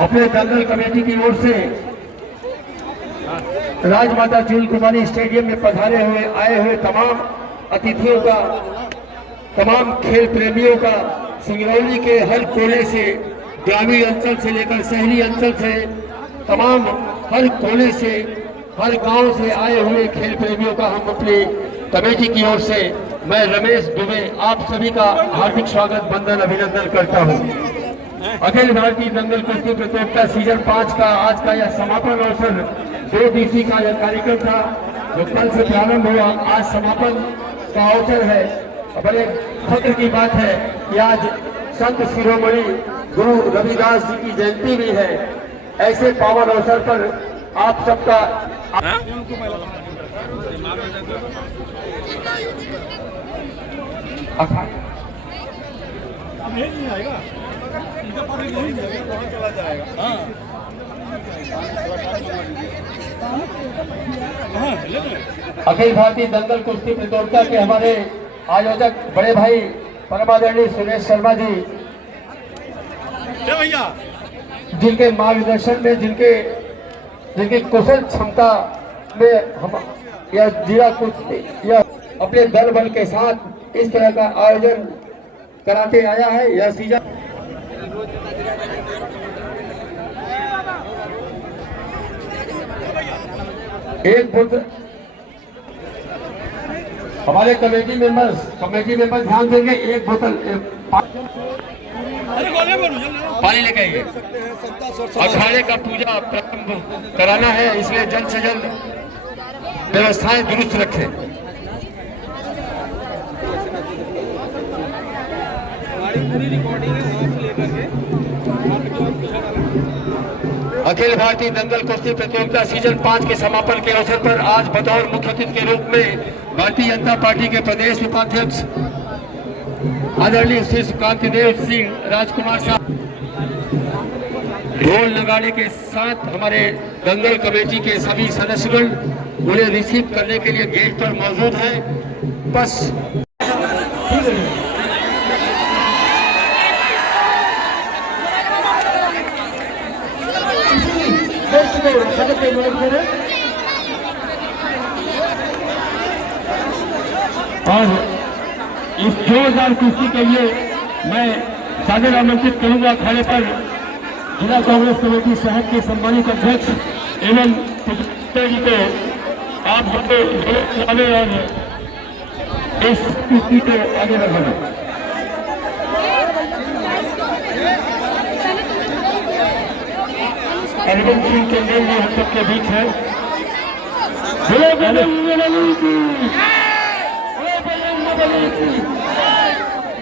अपने दंगल कमेटी की ओर से राजमाता झील कुमारी स्टेडियम में पधारे हुए आए हुए तमाम अतिथियों का, तमाम खेल प्रेमियों का, सिंगरौली के हर कोने से, ग्रामीण अंचल से लेकर शहरी अंचल से, तमाम हर कोने से, हर गांव से आए हुए खेल प्रेमियों का हम अपनी कमेटी की ओर से मैं रमेश दुबे आप सभी का हार्दिक स्वागत, वंदन, अभिनंदन करता हूं। अखिल भारतीय दंगल कुश्ती प्रतियोगिता सीजन 5 का आज का यह समापन अवसर 2 दिवसीय का यह कार्यक्रम था जो कल से प्रारंभ हुआ, आज समापन का अवसर है। बड़े फक्र की बात है कि आज संत शिरोमणि गुरु रविदास जी की जयंती भी है। ऐसे पावन अवसर पर आप सबका अखिल भारतीय दंगल कुश्ती प्रतियोगिता के हमारे आयोजक बड़े भाई परमादरणीय सुरेश शर्मा जी, जिनके मार्गदर्शन में, जिनकी कुशल क्षमता में हम यह जिला कुश्ती यह अपने दल बल के साथ इस तरह का आयोजन कराते आया है। यह सीजन एक बुद्ध हमारे कमेटी मेंबर्स ध्यान देंगे। एक बोतल पानी लेके आइए। अखाड़े का पूजा प्रारंभ कराना है, इसलिए जल्द से जल्द व्यवस्थाएं दुरुस्त रखें। अखिल भारतीय दंगल कुश्ती प्रतियोगिता सीजन 5 के समापन के अवसर पर आज बतौर मुख्य अतिथि के रूप में भारतीय जनता पार्टी के प्रदेश उपाध्यक्ष आदरणीय श्री कांतिदेव सिंह राजकुमार साहब ढोल नगाड़े के साथ हमारे दंगल कमेटी के सभी सदस्यगण उन्हें रिसीव करने के लिए गेट पर मौजूद हैं। बस और इस जोरदार कुश्ती के लिए मैं सादर आमंत्रित करूंगा खड़े पर जिला कांग्रेस कमेटी शहर के सम्मानित अध्यक्ष एवं जी को आप हमको आने और इस कुश्ती को आगे बढ़ाना। अरविंद सिंह चंदेल जी हम सबके बीच है।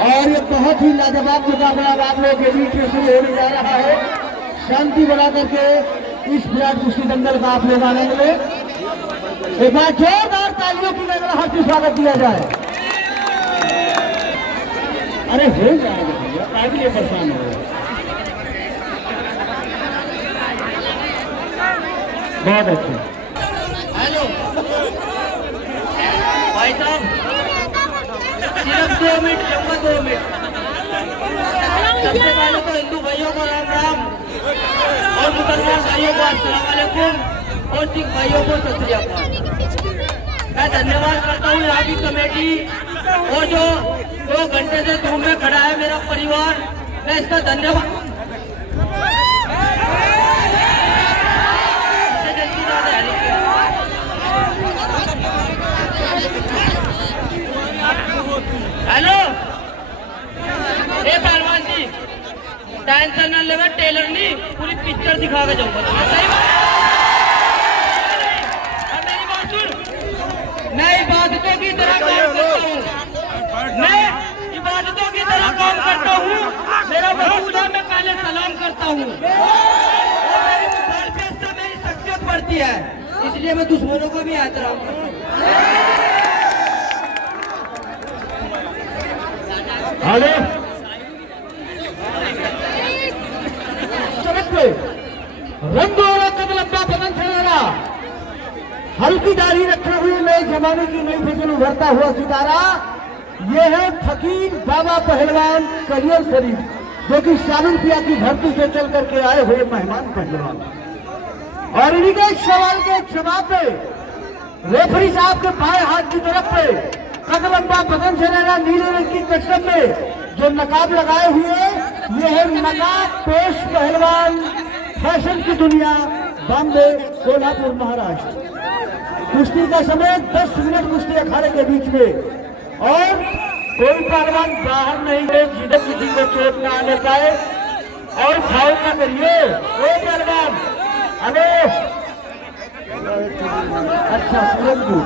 और ये बहुत ही लाजवाब मुकाबला आप लोगों के बीच में शुरू होने जा रहा है। शांति बना करके इस विराट कुश्ती दंगल का आप लोग आनंद लें। एक बार जोरदार तालियों की गड़गड़ाहट से स्वागत किया जाए। अरे हो जाएगा भैया, काबिल परेशान हो गए। बहुत अच्छा। हेलो भाई साहब, सिर्फ 2 मिनट लूंगा, 2 मिनट। सबसे पहले तो हिंदू भाइयों को राम राम और मुसलमान भाइयों को अस्सलाम वालेकुम और सिख भाइयों को सत श्री अकाल। मैं धन्यवाद करता हूँ यहाँ की कमेटी और जो 2 घंटे से धूम में खड़ा है मेरा परिवार, मैं इसका धन्यवाद। हेलो पहलवान जी, टेंशन न लेगा, टेलर नहीं पूरी पिक्चर दिखा के जाऊंगा। सही बात। मेरी बात सुन, मैं इबादतों की तरह काम करता हूँ, मैं इबादतों की तरह काम करता हूँ। मेरा वजूद है, मैं पहले सलाम करता हूँ। मेरी मुखालफियत से मेरी शख्सियत बढ़ती है, इसलिए मैं दुश्मनों को भी एहतराम करता हूँ। हेलो रंगो लंबा पतन चलेगा, हल्की दाढ़ी रखे हुए नए जमाने की नई फसल उभरता हुआ सितारा, ये है फकीर बाबा पहलवान करियर शरीफ। जो कि सालुंकिया की धरती से चल करके आए हुए मेहमान पहलवान। और इन्हीं के सवाल के जवाब में रेफरी साहब के बाएं हाथ की तरफ पे कदलंबा बदन से रहना नीले रंग की कस्टम में जो नकाब लगाए हुए, ये है नकाब पेश पहलवान, फैशन की दुनिया, बॉम्बे, कोल्हापुर, महाराष्ट्र। कुश्ती का समय 10 मिनट कुश्ती अखाड़े के बीच में, और कोई पहलवान बाहर नहीं है जिधर किसी को चोट न आने पाए और फाउल न करिए। कोई पहलवान, हेलो, अच्छा पूरनपुर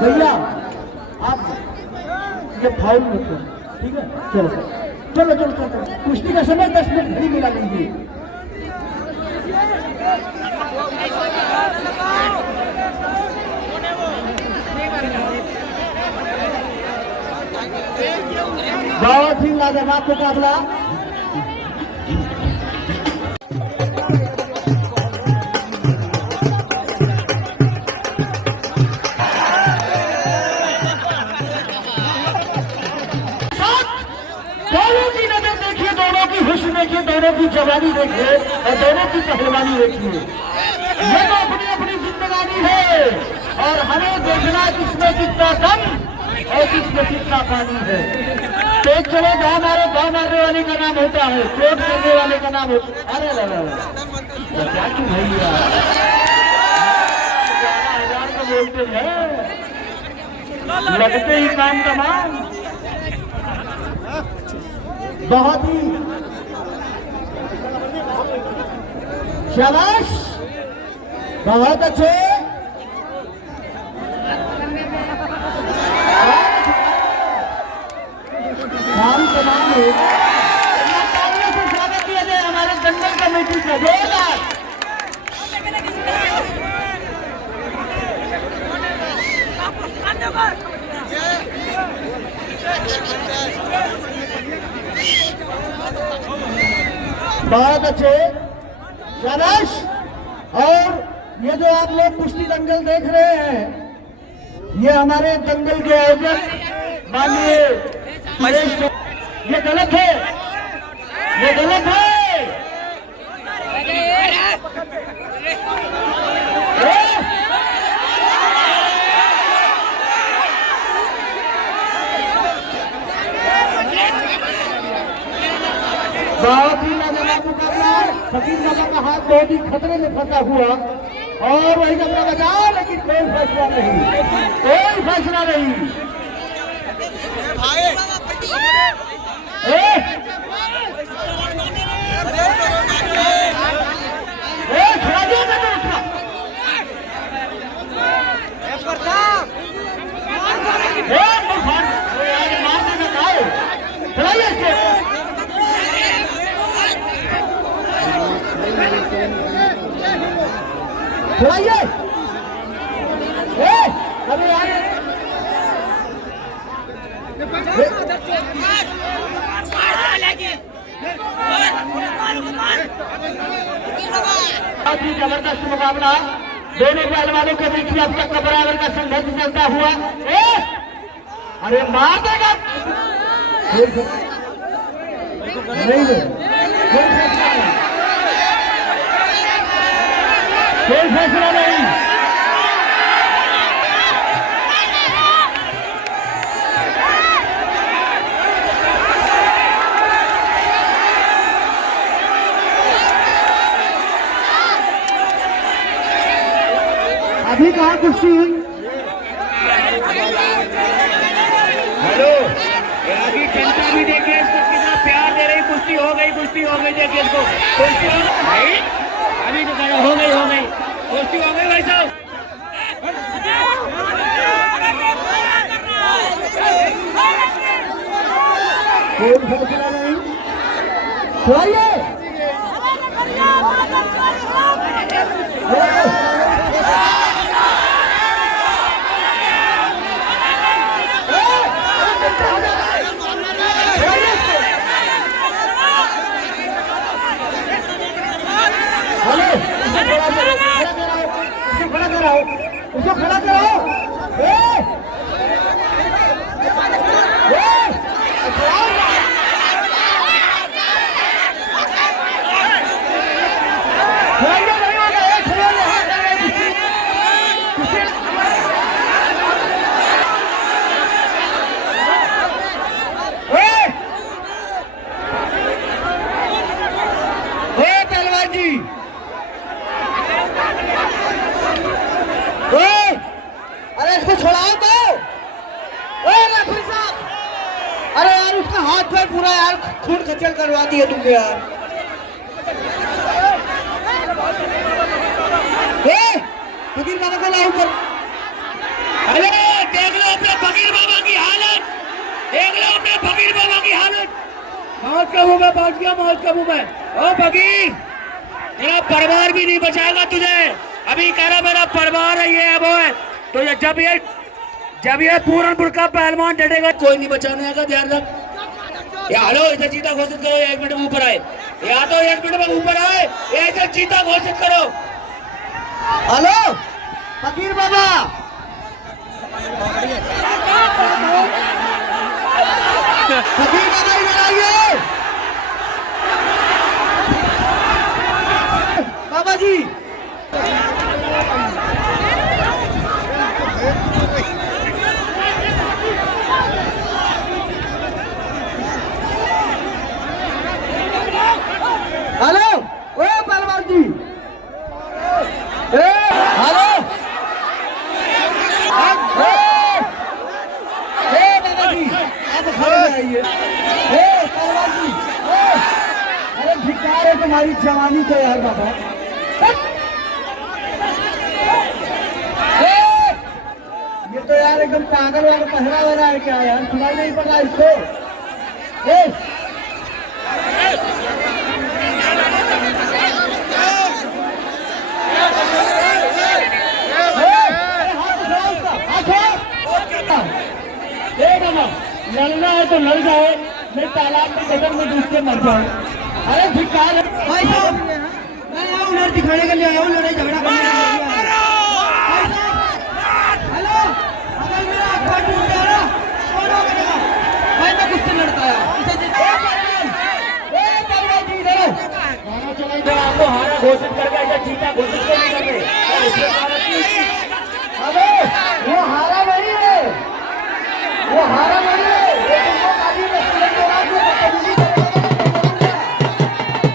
भैया, आप ये फाउल मत करो, ठीक है? चलो चलो चलो चलो, कुश्ती का समय 10 मिनट घड़ी मिला लीजिए। बहुत ही लाजवाब मुकाबला। दोनों की नजर देखिए, दोनों की हुस्न देखिए, दोनों की जवानी देखिए और दोनों की पहलवानी देखिए। ये तो अपनी अपनी जिंदगानी है और हमें देखना किसमें कितना दम और किसमें कितना पानी है। तेज चलो, गाँव मारने वाले का नाम होता है, चोट करने वाले का नाम होता है। अरे क्या क्यों भैया 11,000 का बोलते हैं, लगते ही काम तमाम। बहुत ही शाबाश, बहुत अच्छे। काम तमाम है। तालियों से स्वागत किया जाए हमारे दंगल कमेटी का। जोरदार। बहुत अच्छे, शाबाश। और ये जो आप लोग कुश्ती दंगल देख रहे हैं, ये हमारे दंगल के आयोजक माननीय सुरेश, ये गलत है, ये गलत है। बहुत ही लाजवाब मुकाबला। फकीर बाबा का हाथ बहुत ही खतरे में फंसा हुआ और वही कपड़ा बचा, लेकिन कोई फैसला नहीं, कोई फैसला नहीं। खिलाइए, अरे यार काफी जबरदस्त मुकाबला दोनों पहलवानों के बीच में अब तक का बराबर का संघर्ष चलता हुआ। अरे मार देगा, कोई फैसला नहीं। अभी कहाँ कुर्सी? हेलो, अभी जनता भी देखिए इसको कितना प्यार दे रही। कुश्ती हो गई, कुश्ती हो गई, देखिए इसको कुश्ती हो गई। अभी तो कहा हो गई, कुश्ती हो गई भाई साहब। कोई फैसला नहीं। खिलाइए, उसको खड़ा कराओ। खून खच्चर करवा दिए तुमने यार। फकीर बाबा को लाओ कर। अरे देख लो अपने फकीर बाबा की हालत, देख लो अपने फकीर बाबा की हालत। मौत काबू में पहुंच गया, मौत काबू में। ओ फकीर, तेरा परिवार भी नहीं बचाएगा तुझे। अभी कह रहा मेरा परिवार है, ये है वो है। तो जब ये पूरनपुर का पहलवान डटेगा कोई नहीं बचाने आएगा, ध्यान रख। या हेलो, इसे चीता घोषित करो, 1 मिनट में ऊपर आए। या तो 1 मिनट में ऊपर आए, इसे चीता घोषित करो। हेलो फकीर बाबा, फकीर बाबा इधर आइए। बाबा जी हेलो, ओ पहलवान जी, हेलो, बाबा जी आप खड़े आइए। पहलवान जी, अरे धिक्कार है तुम्हारी जवानी को यार बाबा। ये तो यार एकदम पागल वाला पहरा हो रहा है क्या यार, सुनाई नहीं पड़ रहा इसको। लड़ना है तो लड़ जाओ, मैं तालाब में गटर में डूब के मर जाऊं। अरे धिक्कार है भाई साहब, मैं यहाँ लड़ दिखाने के लिए आया हूँ, लड़ाई झगड़ा करने के लिए आया हूँ। हेलो, अगर मेरा अखबार टूट गया ना कौन हो करेगा भाई, मैं कुश्ती लड़ता आया। आपको हारा घोषित करके ऐसा चीता घोषित क्यों नहीं कर रहे? अरे वो हारा नहीं है, वो हारा नहीं है, वो तुमको काली में सिलेक्ट करा के बदतमीजी करेगा।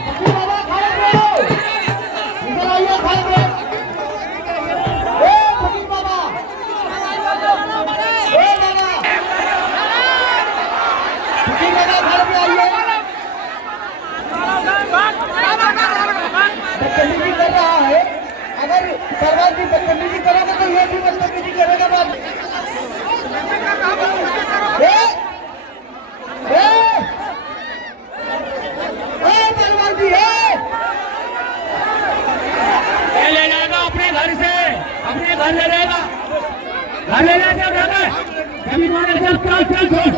फकीर बाबा खड़े रहो, इधर आइए खड़े रहो। फकीर बाबा, बाबा, फकीर बाबा खड़े पे आइए। बदतमीजी कर रहा है, अगर सरवार की बदतमीजी करोगे तो ये भी बदतमीजी करेगा। बात पहलवान जी है, ले जाएगा अपने घर से, अपने घर ले जाएगा, घर ले जाएगा। जमीन वाले से चल चल छोड़।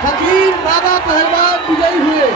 फकीर बाबा पहलवान विजयी हुए।